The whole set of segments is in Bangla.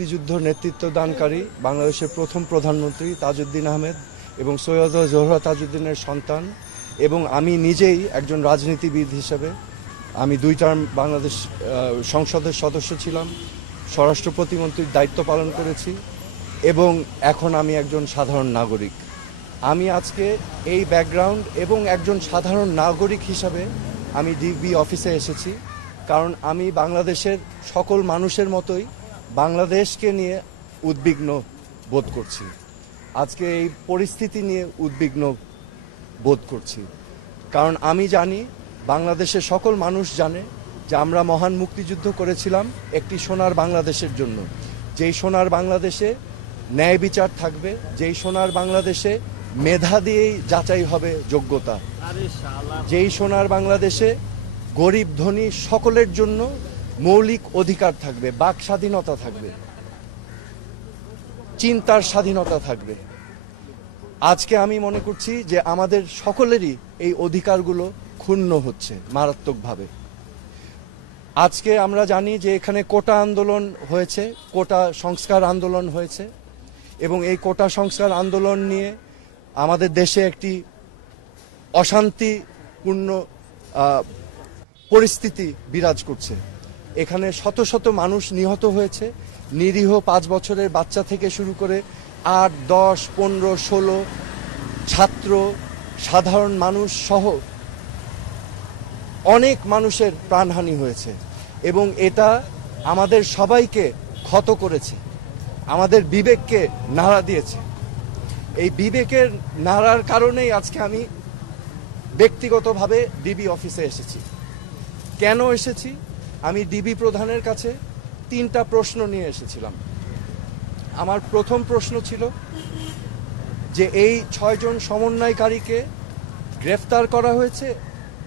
মুক্তিযুদ্ধ নেতৃত্ব দানকারী বাংলাদেশের প্রথম প্রধানমন্ত্রী তাজউদ্দিন আহমেদ এবং সৈয়দ জোহরা তাজউদ্দিনের সন্তান, এবং আমি নিজেই একজন রাজনীতিবিদ হিসেবে আমি 2 টার্ম বাংলাদেশ সংসদের সদস্য ছিলাম, স্বরাষ্ট্র প্রতিমন্ত্রীর দায়িত্ব পালন করেছি এবং এখন আমি একজন সাধারণ নাগরিক। আমি আজকে এই ব্যাকগ্রাউন্ড এবং একজন সাধারণ নাগরিক হিসাবে আমি ডিবি অফিসে এসেছি, কারণ আমি বাংলাদেশের সকল মানুষের মতোই বাংলাদেশকে নিয়ে উদ্বিগ্ন বোধ করছি। আজকে এই পরিস্থিতি নিয়ে উদ্বিগ্ন বোধ করছি, কারণ আমি জানি, বাংলাদেশের সকল মানুষ জানে যে আমরা মহান মুক্তিযুদ্ধ করেছিলাম একটি সোনার বাংলাদেশের জন্য, যেই সোনার বাংলাদেশে ন্যায় বিচার থাকবে, যেই সোনার বাংলাদেশে মেধা দিয়েই যাচাই হবে যোগ্যতা, যেই সোনার বাংলাদেশে গরিব ধনী সকলের জন্য মৌলিক অধিকার থাকবে, বাক স্বাধীনতা থাকবে, চিন্তার স্বাধীনতা থাকবে। আজকে আমি মনে করছি যে আমাদের সকলেরই এই অধিকারগুলো ক্ষুণ্ণ হচ্ছে মারাত্মকভাবে। আজকে আমরা জানি যে এখানে কোটা আন্দোলন হয়েছে, কোটা সংস্কার আন্দোলন হয়েছে, এবং এই কোটা সংস্কার আন্দোলন নিয়ে আমাদের দেশে একটি অশান্তিপূর্ণ পরিস্থিতি বিরাজ করছে। এখানে শত শত মানুষ নিহত হয়েছে, নিরীহ 5 বছরের বাচ্চা থেকে শুরু করে 8, 10, 15, 16 ছাত্র, সাধারণ মানুষ সহ অনেক মানুষের প্রাণহানি হয়েছে, এবং এটা আমাদের সবাইকে ক্ষত করেছে, আমাদের বিবেককে নাড়া দিয়েছে। এই বিবেকের নাড়ার কারণেই আজকে আমি ব্যক্তিগতভাবে ডিবি অফিসে এসেছি। কেন এসেছি? আমি ডিবি প্রধানের কাছে 3টা প্রশ্ন নিয়ে এসেছিলাম। আমার প্রথম প্রশ্ন ছিল যে এই 6 জন সমন্বয়কারীকে গ্রেফতার করা হয়েছে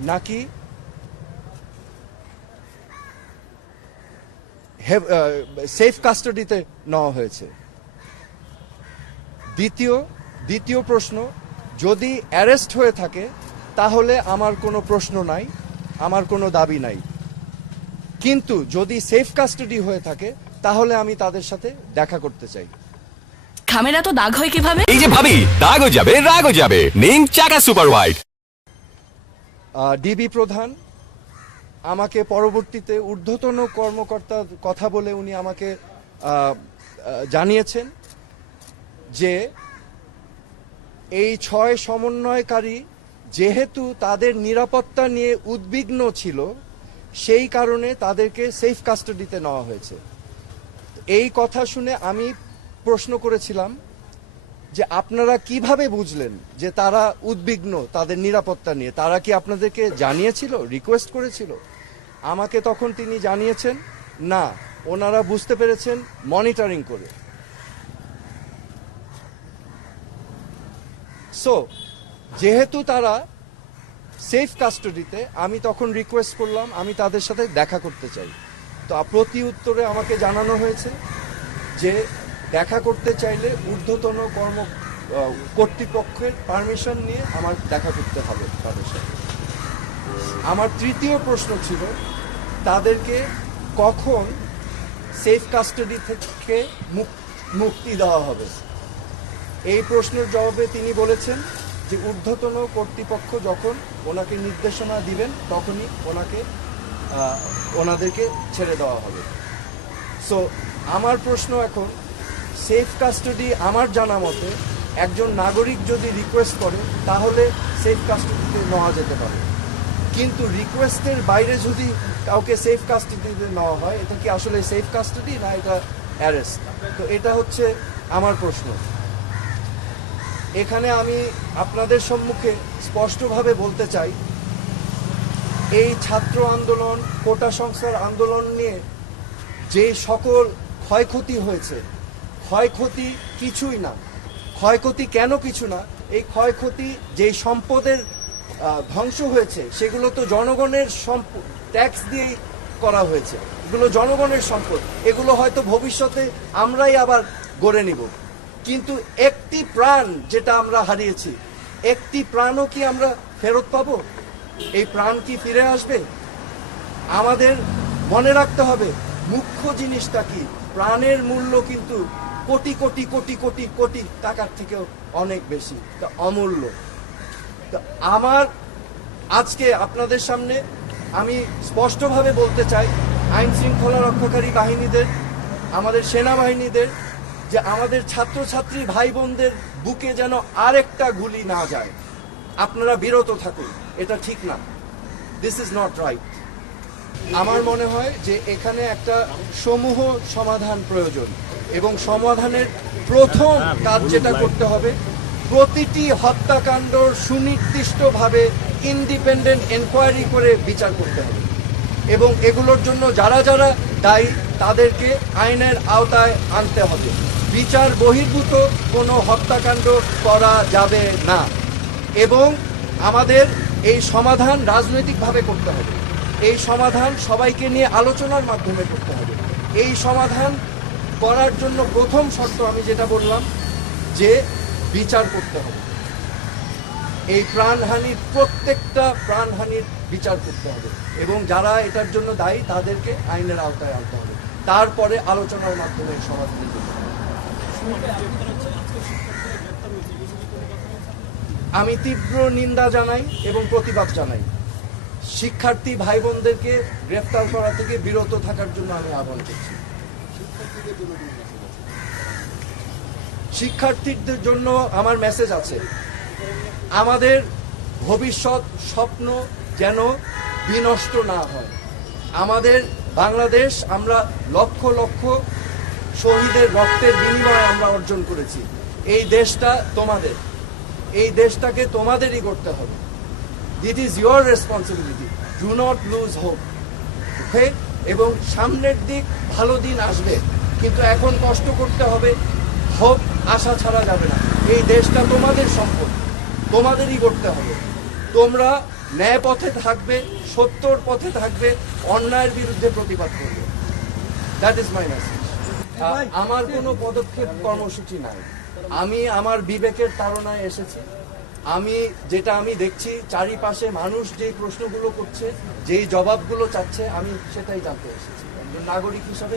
নাকি সেফ কাস্টাডিতে নেওয়া হয়েছে। দ্বিতীয় প্রশ্ন, যদি অ্যারেস্ট হয়ে থাকে তাহলে আমার কোনো প্রশ্ন নাই, আমার কোনো দাবি নাই, কিন্তু যদি সেফ কাস্টাডি হয়ে থাকে তাহলে আমি তাদের সাথে দেখা করতে চাই। খামেরা তো দাগ হয় কিভাবে? এই যে ভাবি, দাগও যাবে রাগও যাবে, নিন চাকা সুপার হোয়াইট। ডিবি প্রধান আমাকে পরবর্তীতে ঊর্ধ্বতন কর্মকর্তার কথা বলে উনি আমাকে জানিয়েছেন যে এই 6 সমন্বয়কারী যেহেতু তাদের নিরাপত্তা নিয়ে উদ্বিগ্ন ছিল, সেই কারণে তাদেরকে সেফ কাস্টাডিতে নেওয়া হয়েছে। এই কথা শুনে আমি প্রশ্ন করেছিলাম যে আপনারা কিভাবে বুঝলেন যে তারা উদ্বিগ্ন তাদের নিরাপত্তা নিয়ে? তারা কি আপনাদেরকে জানিয়েছিল, রিকোয়েস্ট করেছিল? আমাকে তখন তিনি জানিয়েছেন না, ওনারা বুঝতে পেরেছেন মনিটরিং করে। সো যেহেতু তারা সেফ কাস্টাডিতে, আমি তখন রিকোয়েস্ট করলাম আমি তাদের সাথে দেখা করতে চাই। তো প্রতি উত্তরে আমাকে জানানো হয়েছে যে দেখা করতে চাইলে ঊর্ধ্বতন কর্তৃপক্ষের পারমিশন নিয়ে আমার দেখা করতে হবে তাদের সাথে। আমার তৃতীয় প্রশ্ন ছিল তাদেরকে কখন সেফ কাস্টাডি থেকে মুক্তি দেওয়া হবে। এই প্রশ্নের জবাবে তিনি বলেছেন যে ঊর্ধ্বতন কর্তৃপক্ষ যখন ওনাকে নির্দেশনা দিবেন তখনই ওনাদেরকে ছেড়ে দেওয়া হবে। সো আমার প্রশ্ন এখন, সেফ কাস্টাডি আমার জানা মতে একজন নাগরিক যদি রিকোয়েস্ট করে তাহলে সেফ কাস্টাডিতে নেওয়া যেতে পারে, কিন্তু রিকোয়েস্টের বাইরে যদি কাউকে সেফ কাস্টাডিতে নেওয়া হয়, এটা কি আসলে সেফ কাস্টাডি না এটা অ্যারেস্ট? তো এটা হচ্ছে আমার প্রশ্ন। এখানে আমি আপনাদের সম্মুখে স্পষ্টভাবে বলতে চাই, এই ছাত্র আন্দোলন, কোটা সংস্কার আন্দোলন নিয়ে যে সকল ক্ষয়ক্ষতি হয়েছে, ক্ষয়ক্ষতি কিছুই না। ক্ষয়ক্ষতি কেন কিছু না? এই ক্ষয়ক্ষতি যেই সম্পদের ধ্বংস হয়েছে সেগুলো তো জনগণের ট্যাক্স দিয়েই করা হয়েছে, এগুলো জনগণের সম্পদ, এগুলো হয়তো ভবিষ্যতে আমরাই আবার গড়ে নিব, কিন্তু একটি প্রাণ যেটা আমরা হারিয়েছি, একটি প্রাণও কি আমরা ফেরত পাবো? এই প্রাণ কি ফিরে আসবে? আমাদের মনে রাখতে হবে মুখ্য জিনিসটা কি, প্রাণের মূল্য কিন্তু কোটি কোটি কোটি কোটি কোটি টাকার থেকেও অনেক বেশি, তা অমূল্য। তো আমার আজকে আপনাদের সামনে আমি স্পষ্টভাবে বলতে চাই আইন শৃঙ্খলা রক্ষাকারী বাহিনীদের, আমাদের সেনাবাহিনীদের, যে আমাদের ছাত্রছাত্রী ভাই বোনদের বুকে যেন আরেকটা গুলি না যায়। আপনারা বিরত থাকুন, এটা ঠিক না। This is not right. আমার মনে হয় যে এখানে একটা সমূহ সমাধান প্রয়োজন, এবং সমাধানের প্রথম কাজ যেটা করতে হবে, প্রতিটি হত্যাকাণ্ড সুনির্দিষ্টভাবে ইন্ডিপেন্ডেন্ট এনকোয়ারি করে বিচার করতে হবে, এবং এগুলোর জন্য যারা যারা দায়ী তাদেরকে আইনের আওতায় আনতে হবে। বিচার বহির্ভূত কোনো হত্যাকাণ্ড করা যাবে না, এবং আমাদের এই সমাধান রাজনৈতিকভাবে করতে হবে। এই সমাধান সবাইকে নিয়ে আলোচনার মাধ্যমে করতে হবে। এই সমাধান করার জন্য প্রথম শর্ত আমি যেটা বললাম, যে বিচার করতে হবে। এই প্রাণহানির প্রত্যেকটা প্রাণহানির বিচার করতে হবে, এবং যারা এটার জন্য দায়ী তাদেরকে আইনের আওতায় আনতে হবে। তারপরে আলোচনার মাধ্যমে সমাধান করতে হবে। আমি তীব্র নিন্দা জানাই এবং প্রতিবাদ জানাই। শিক্ষার্থী ভাই বোনদেরকে গ্রেফতার করা থেকে বিরত থাকার জন্য আমি আহ্বান করছি। শিক্ষার্থীদের জন্য আমার মেসেজ আছে, আমাদের ভবিষ্যৎ স্বপ্ন যেন বিনষ্ট না হয়। আমাদের বাংলাদেশ আমরা লক্ষ লক্ষ শহীদের রক্তের বিনিময়ে আমরা অর্জন করেছি। এই দেশটা তোমাদের, এই দেশটাকে তোমাদেরই করতে হবে। It is your responsibility. Do not lose hope. Okay? এবং সামনের দিক ভালো দিন আসবে, কিন্তু এখন কষ্ট করতে হবে। হোপ আশা ছাড়া যাবে না। এই দেশটা তোমাদের সম্পদ, তোমাদেরই করতে হবে। তোমরা ন্যায় পথে থাকবে, সত্যর পথে থাকবে, অন্যায়ের বিরুদ্ধে প্রতিবাদ করবে। That is my message. আমার কোনো পদক্ষেপ কর্মসূচি নাই। আমি আমার বিবেকের তাড়নায় এসেছি। আমি দেখছি চারিপাশে মানুষ যে প্রশ্নগুলো করছে, যেই জবাবগুলো চাচ্ছে, আমি সেটাই জানতে এসেছি একজন নাগরিক হিসাবে।